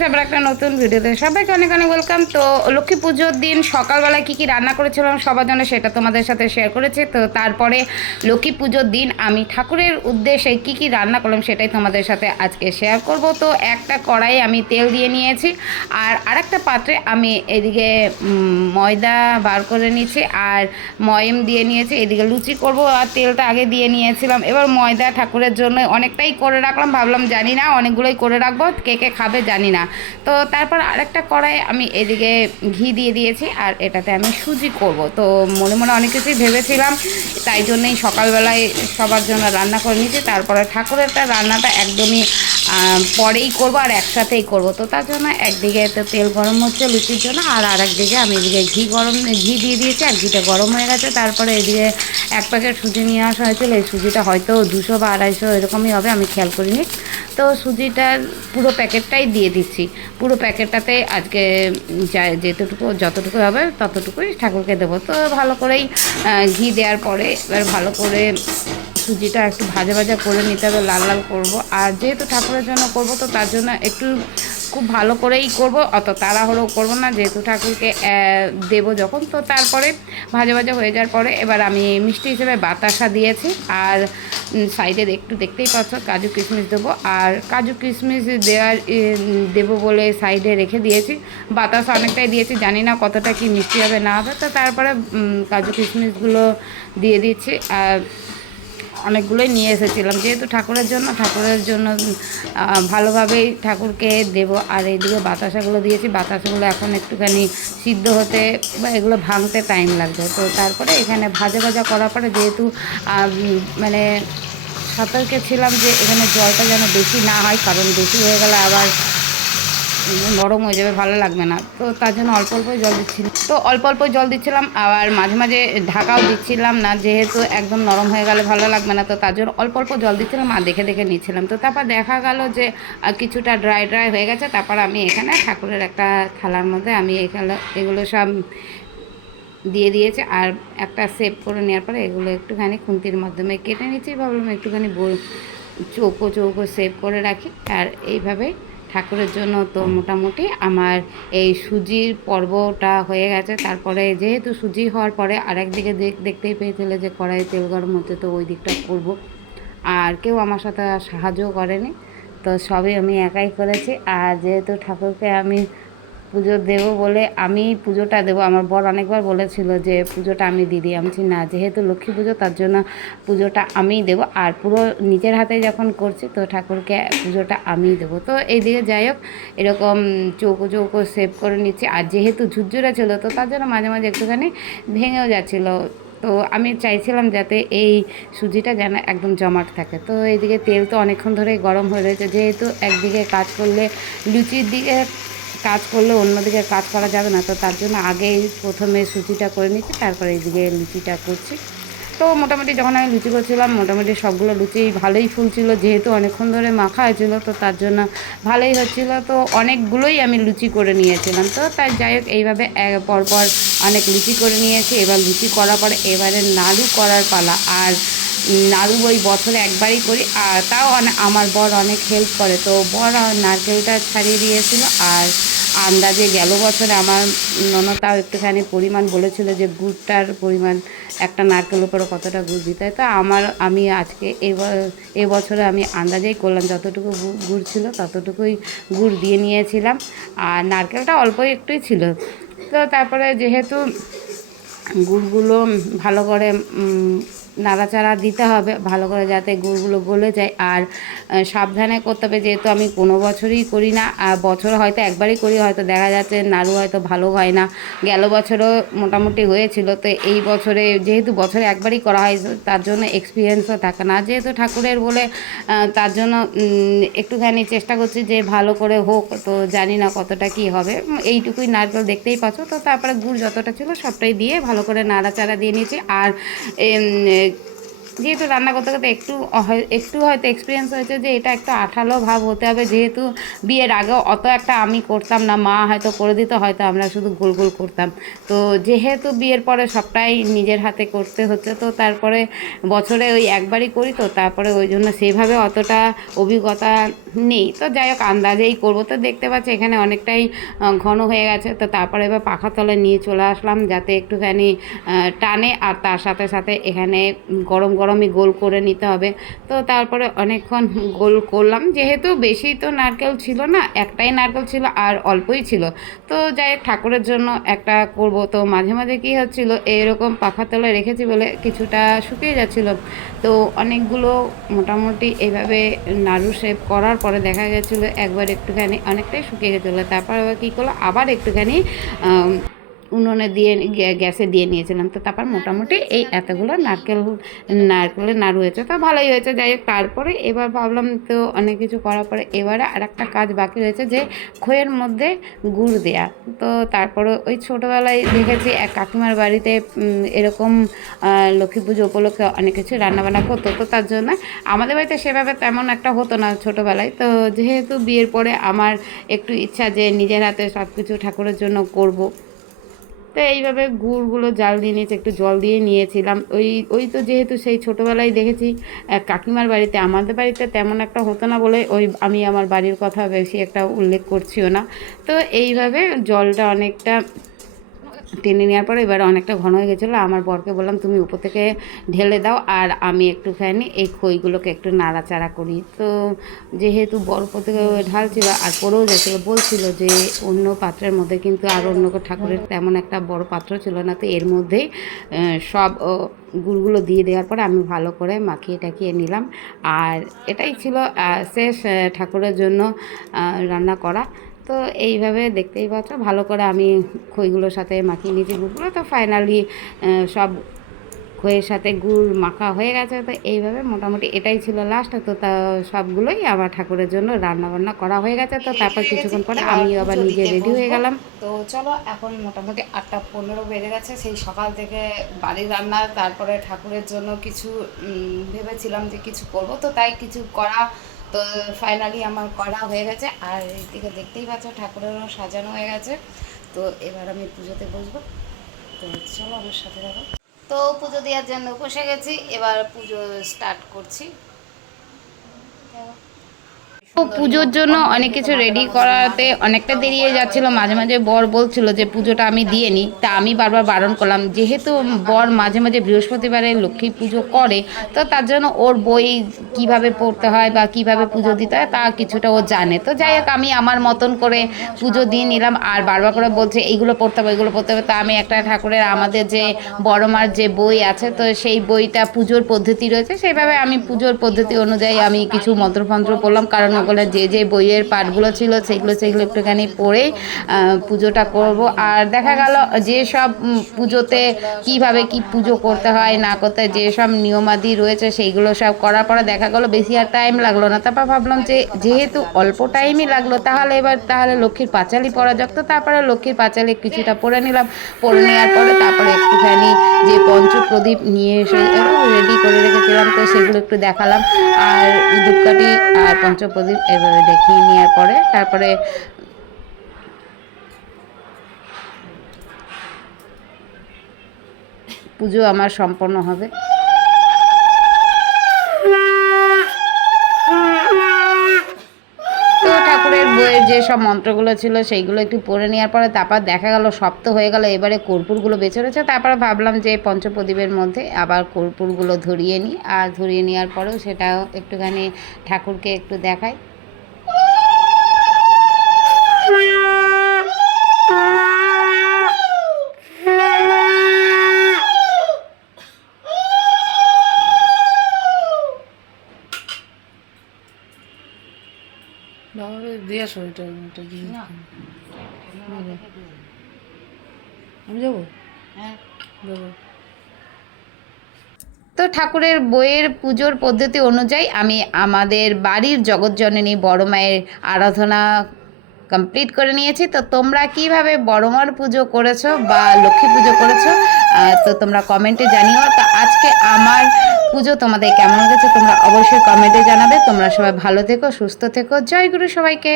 Guys, আবার একটা নতুন ভিডিওতে সবাইকে অনেক অনেক ওয়েলকাম। তো লক্ষ্মী পুজোর দিন সকালবেলায় কী কী রান্না করেছিলাম সবার জন্য সেটা তোমাদের সাথে শেয়ার করেছি। তো তারপরে লক্ষ্মী পুজোর দিন আমি ঠাকুরের উদ্দেশ্যে কী কী রান্না করলাম সেটাই তোমাদের সাথে আজকে শেয়ার করব। তো একটা কড়াইয়ে আমি তেল দিয়ে নিয়েছি, আর আরেকটা পাত্রে আমি এদিকে ময়দা বার করে নিয়েছি আর ময়ম দিয়ে নিয়েছি। এদিকে লুচি করব আর তেলটা আগে দিয়ে নিয়েছিলাম। এবার ময়দা ঠাকুরের জন্য অনেকটাই করে রাখলাম, ভাবলাম জানি না অনেকগুলোই করে রাখবো, কে কে খাবে জানি না। তো তারপর আরেকটা কড়াই আমি এদিকে ঘি দিয়ে দিয়েছি আর এটাতে আমি সুজি করব। তো মনে মনে অনেক কিছুই ভেবেছিলাম, তাই জন্যই সকালবেলায় সবার জন্য রান্না করে নিয়েছি। তারপরে ঠাকুরেরটা রান্নাটা একদমই পরেই করব আর একসাথেই করব। তো তার জন্য একদিকে তো তেল গরম হচ্ছে লুচির জন্য, আর আরেকদিকে আমি এদিকে ঘি দিয়ে দিয়েছি আর ঘিটা গরম হয়ে গেছে। তারপরে এদিকে এক প্যাকেট সুজি নিয়ে আসা হয়েছিল, এই সুজিটা হয়তো 200 বা 250 এরকমই হবে, আমি খেয়াল করিনি। তো সুজিটার পুরো প্যাকেটটাই দিয়ে দিচ্ছি। পুরো প্যাকেটটাতে আজকে যতটুকু হবে ততটুকুই ঠাকুরকে দেবো। তো ভালো করেই ঘি দেওয়ার পরে এবার ভালো করে সুজিটা একটু ভাজা ভাজা করে নিতে হবে, লাল লাল করব। আর যেহেতু ঠাকুরের জন্য করব তো তার জন্য একটু খুব ভালো করেই করব, অত তাড়াহুড়ো করব না, যেহেতু ঠাকুরকে দেবো যখন। তো তারপরে ভাজা ভাজা হয়ে যাওয়ার পরে এবার আমি মিষ্টি হিসেবে বাতাসা দিয়েছি, আর সাইডে একটু দেখতেই পাচ্ছ কাজু কিশমিশ দেবো। আর কাজু কিশমিশ দেবো বলে সাইডে রেখে দিয়েছি। বাতাসা অনেকটাই দিয়েছি, জানি না কতটা কি মিষ্টি হবে না হবে। তো তারপরে কাজু কিশমিশগুলো দিয়ে দিচ্ছি। আর অনেকগুলোই নিয়ে এসেছিলাম, যেহেতু ঠাকুরের জন্য ভালোভাবেই ঠাকুরকে দেব। আর এইদিকে বাতাসাগুলো দিয়েছি, বাতাসাগুলো এখন একটুখানি সিদ্ধ হতে বা এগুলো ভাঙতে টাইম লাগবে। তো তারপরে এখানে ভাজা ভাজা করার পরে যেহেতু মানে সতর্কে ছিলাম যে এখানে জলটা যেন বেশি না হয়, কারণ বেশি হয়ে গেলে আবার নরম হয়ে যাবে, ভালো লাগবে না। তো তার জন্য অল্প অল্পই জল দিচ্ছিলাম। তো অল্প অল্প জল দিচ্ছিলাম, আবার মাঝে মাঝে ঢাকাও দিচ্ছিলাম না, যেহেতু একদম নরম হয়ে গেলে ভালো লাগবে না। তো তার জন্য অল্প অল্প জল দিচ্ছিলাম আর দেখে দেখে নিচ্ছিলাম। তো তারপর দেখা গেল যে কিছুটা ড্রাই হয়ে গেছে। তারপর আমি এখানে ঠাকুরের একটা থালার মধ্যে আমি এগুলো সব দিয়ে দিয়েছে, আর একটা সেভ করে নেওয়ার পরে এগুলো একটুখানি খুন্তির মাধ্যমে কেটে নিচ্ছি। ভাবলাম একটুখানি চৌকো চৌকো সেভ করে রাখি। আর এইভাবে ঠাকুরের জন্য তো মোটামুটি আমার এই সুজির পর্বটা হয়ে গেছে। তারপরে যেহেতু সুজি হওয়ার পরে আরেকদিকে দেখতেই পেয়েছিলে যে কড়াইয়ে তেল গরম হচ্ছে, তো ওই দিকটা করব। আর কেউ আমার সাথে সাহায্যও করেনি, তো সবই আমি একাই করেছি। আর যেহেতু ঠাকুরকে আমি পুজো দেবো বলে আমি পুজোটা দেবো, আমার বর অনেকবার বলেছিল যে পুজোটা আমি দিদি, আমি না, যেহেতু লক্ষ্মী পুজো তার জন্য পুজোটা আমিই দেবো। আর পুরো নিজের হাতে যখন করছি তো ঠাকুরকে পুজোটা আমিই দেবো। তো এইদিকে যাই হোক এরকম চৌকো চৌকো সেভ করে নিচ্ছি। আর যেহেতু ঝুরঝুরে ছিল তো তার জন্য মাঝে মাঝে একটুখানি ভেঙেও যাচ্ছিলো। তো আমি চাইছিলাম যাতে এই সুজিটা যেন একদম জমাট থাকে। তো এইদিকে তেল তো অনেকক্ষণ ধরেই গরম হয়ে রয়েছে, যেহেতু একদিকে কাজ করলে লুচির দিকে কাজ করলে অন্যদিকে কাজ করা যাবে না। তো তার জন্য আগেই প্রথমে সুজিটা করে নিচ্ছি, তারপরে এইদিকে লুচিটা করছি। তো মোটামুটি যখন আমি লুচি করছিলাম মোটামুটি সবগুলো লুচি ভালোই ফুলছিল, যেহেতু অনেকক্ষণ ধরে মাখা হয়েছিল তো তার জন্য ভালোই হচ্ছিলো। তো অনেকগুলোই আমি লুচি করে নিয়েছিলাম। তো তাই যাই হোক এইভাবে পরপর অনেক লুচি করে নিয়েছি। এবার লুচি করার পরে এবারে নাড়ু করার পালা। আর নাড়ু ওই বছরে একবারই করি, আর তাও আমার বর অনেক হেল্প করে। তো বর নারকেলটা ছাড়িয়ে দিয়েছিল, আর আন্দাজে গেল বছরে আমার ননদাও একটুখানি পরিমাণ বলেছিল যে গুড়টার পরিমাণ একটা নারকেল উপরে কতটা গুড় দিতে হয়। তো আমি আজকে এবছরে আমি আন্দাজেই করলাম, যতটুকু গুড় ছিল ততটুকুই গুড় দিয়ে নিয়েছিলাম, আর নারকেলটা অল্প একটুই ছিল। তো তারপরে যেহেতু গুড়গুলো ভালো করে নাড়াচাড়া দিতে হবে ভালো করে, যাতে গুড়গুলো গলে যায়। আর সাবধানে করতে হবে, যেহেতু আমি কোনো বছরই করি না, আর বছরে হয়তো একবারই করি, হয়তো দেখা যাচ্ছে নাড়ু হয়তো ভালো হয় না। গেল বছরও মোটামুটি হয়েছিল। তো এই বছরে যেহেতু বছরে একবারই করা হয় তার জন্য এক্সপিরিয়েন্সও থাকে না, যেহেতু ঠাকুরের বলে তার জন্য একটুখানি চেষ্টা করছি যে ভালো করে হোক। তো জানি না কতটা কি হবে, এইটুকুই নারকেল দেখতেই পাচ্ছ। তো তারপরে গুড় যতটা ছিল সবটাই দিয়ে ভালো করে নাড়াচাড়া দিয়ে নিয়েছি। আর যেহেতু রান্না করতে করতে একটু হয়তো এক্সপিরিয়েন্স হয়েছে যে এটা একটু আঠালো ভাব হতে হবে, যেহেতু বিয়ের আগেও অত একটা আমি করতাম না, মা হয়তো করে দিত, হয়তো আমরা শুধু গোল গোল করতাম। তো যেহেতু বিয়ের পরে সবটাই নিজের হাতে করতে হচ্ছে, তো তারপরে বছরে ওই একবারই করি, তো তারপরে ওই জন্য সেইভাবে অতটা অভিজ্ঞতা নেই। তো যাই হোক আন্দাজেই করবো। তো দেখতে পাচ্ছি এখানে অনেকটাই ঘন হয়ে গেছে। তো তারপরে এবার পাখার তলায় নিয়ে চলে আসলাম যাতে একটুখানি টানে, আর তার সাথে সাথে এখানে গরম গরমই গোল করে নিতে হবে। তো তারপরে অনেকক্ষণ গোল করলাম, যেহেতু বেশি তো নারকেল ছিল না, একটাই নারকেল ছিল আর অল্পই ছিল। তো যাই হোক ঠাকুরের জন্য একটা করব। তো মাঝে মাঝে কী হচ্ছিলো, এরকম পাখার তলায় রেখেছি বলে কিছুটা শুকিয়ে যাচ্ছিলো। তো অনেকগুলো মোটামুটি এইভাবে নাড়ু শেপ করার পরে দেখা গেছিলো একবার একটুখানি অনেকটাই শুকিয়ে গেছিলো। তারপর আবার কী করলো, আবার একটুখানি উনুনে দিয়ে গ্যাসে দিয়ে নিয়েছিলাম। তো তারপর মোটামুটি এই এতগুলো নারকেলের নাড়ু হয়েছে, তো ভালোই হয়েছে। যাই হোক তারপরে এবার ভাবলাম তো অনেক কিছু করার পরে এবারে আর একটা কাজ বাকি রয়েছে, যে খইয়ের মধ্যে গুড় দেয়া। তো তারপরে ওই ছোটোবেলায় দেখেছি এক কাকিমার বাড়িতে এরকম লক্ষ্মী পুজো উপলক্ষে অনেক কিছু রান্নাবান্না করতো। তো তার জন্য আমাদের বাড়িতে সেভাবে তেমন একটা হতো না ছোটোবেলায়। তো যেহেতু বিয়ের পরে আমার একটু ইচ্ছা যে নিজের হাতে সব কিছু ঠাকুরের জন্য করব। তো এইভাবে গুড়গুলো জাল দিয়ে নিয়েছি, একটু জল দিয়ে নিয়েছিলাম। ওই তো যেহেতু সেই ছোটোবেলায় দেখেছি কাকিমার বাড়িতে, আমাদের বাড়িতে তেমন একটা হতো না বলে আমি আমার বাড়ির কথা বেশি একটা উল্লেখ করছিও না। তো এইভাবে জলটা অনেকটা টেনে নেওয়ার পরে এবার অনেকটা ঘন হয়ে গেছিলো। আমার বরকে বললাম তুমি উপর থেকে ঢেলে দাও, আর আমি একটুখানি এই খইগুলোকে একটু নাড়াচাড়া করি। তো যেহেতু বর উপর থেকে ঢালছিল আর পড়েও যাচ্ছিলো, বলছিল যে অন্য পাত্রের মধ্যে, কিন্তু আর অন্য ঠাকুরের তেমন একটা বড় পাত্র ছিল না। তো এর মধ্যেই সব গুড়গুলো দিয়ে দেওয়ার পরে আমি ভালো করে মাখিয়ে টাকিয়ে নিলাম। আর এটাই ছিল শেষ ঠাকুরের জন্য রান্না করা। তো এইভাবে দেখতেই পাচ্ছ ভালো করে আমি খইগুলোর সাথে মাখিয়ে নিয়েছি গুড়গুলো। তো ফাইনালি সব খইয়ের সাথে গুড় মাখা হয়ে গেছে। তো এইভাবে মোটামুটি এটাই ছিল লাস্ট। তো তা সবগুলোই আমার ঠাকুরের জন্য রান্নাবান্না করা হয়ে গেছে। তো তারপর কিছুক্ষণ পরে আমি আবার নিজে রেডি হয়ে গেলাম। তো চলো এখন মোটামুটি 8টা 15 বেজে গেছে। সেই সকাল থেকে বাড়ির রান্না, তারপরে ঠাকুরের জন্য কিছু ভেবেছিলাম যে কিছু করব, তো তাই কিছু করা। তো ফাইনালি আমার করা হয়ে গেছে। আর এইদিকে দেখতেই পাচ্ছ ঠাকুরেরও সাজানো হয়ে গেছে। তো এবার আমি পুজোতে বসবো। তো চলো আমার সাথে দেখো। তো পুজো দেওয়ার জন্য বসে গেছি, এবার পুজো স্টার্ট করছি। তো পুজোর জন্য অনেক কিছু রেডি করাতে অনেকটা দেরি হয়ে যাচ্ছিলো। মাঝে মাঝে বর বলছিল যে পুজোটা আমি দিয়ে নিই, তা আমি বারবার বারণ করলাম। যেহেতু বর মাঝে মাঝে বৃহস্পতিবারে লক্ষ্মী পুজো করে, তো তার জন্য ওর বই কিভাবে পড়তে হয় বা কিভাবে পুজো দিতে হয় তা কিছুটা ও জানে। তো যাই হোক আমি আমার মতন করে পুজো দিয়ে নিলাম। আর বারবার করে বলছে এইগুলো পড়তে হবে, এইগুলো পড়তে হবে। তা আমি একটা ঠাকুরের আমাদের যে বড় মার যে বই আছে, তো সেই বইটা পুজোর পদ্ধতি রয়েছে, সেইভাবে আমি পুজোর পদ্ধতি অনুযায়ী আমি কিছু মন্ত্রফন্ত্র পড়লাম। কারণ ওগুলো যে বইয়ের পাঠগুলো ছিল সেগুলো একটুখানি পড়ে পুজোটা করব। আর দেখা গেল যে সব পুজোতে কিভাবে কি পুজো করতে হয় না করতে হয়, যে সব নিয়মাদি রয়েছে সেইগুলো সব করার পরে দেখা গেলো বেশি আর টাইম লাগলো না। তারপর ভাবলাম যে যেহেতু অল্প টাইমই লাগলো, তাহলে লক্ষ্মীর পাঁচালি পড়া যাক। তো তারপরে লক্ষ্মীর পাঁচালি কিছুটা পড়ে নিলাম। পড়ে নেওয়ার পরে তারপরে একটুখানি যে পঞ্চপ্রদীপ নিয়ে এসে রেডি করে রেখেছিলাম, তো সেগুলো একটু দেখালাম। আর ধূপকাঠি আর পঞ্চপ্রদীপ এভাবে দেখিয়ে নেওয়ার পরে তারপরে পুজো আমার সম্পন্ন হবে। তো ঠাকুরের বইয়ের যে সব মন্ত্রগুলো ছিল সেইগুলো একটু পড়ে নেওয়ার পরে তারপর দেখা গেল সপ্ত হয়ে গেল। এবারে কর্পূরগুলো বেঁচে রয়েছে। তারপরে ভাবলাম যে পঞ্চপ্রদীপের মধ্যে আবার কর্পূরগুলো ধরিয়ে নিই। আর ধরিয়ে নেওয়ার পরেও সেটাও একটুখানি ঠাকুরকে একটু দেখাই। দিয়ে আসো এটা আমি যাবো, হ্যাঁ যাবো। তো ঠাকুরের বইয়ের পুজোর পদ্ধতি অনুযায়ী আমি আমাদের বাড়ির জগৎজননী বড় মায়ের আরাধনা কমপ্লিট করে নিয়েছি। তো তোমরা কিভাবে বড় মার পুজো করেছো বা লক্ষ্মী পুজো করেছো তো তোমরা কমেন্টে জানিও। তো আজকে আমার পুজো তোমাদের কেমন গেছে তোমরা অবশ্যই কমেন্টে জানাবে। তোমরা সবাই ভালো থেকো, সুস্থ থেকো। জয় গুরু সবাইকে।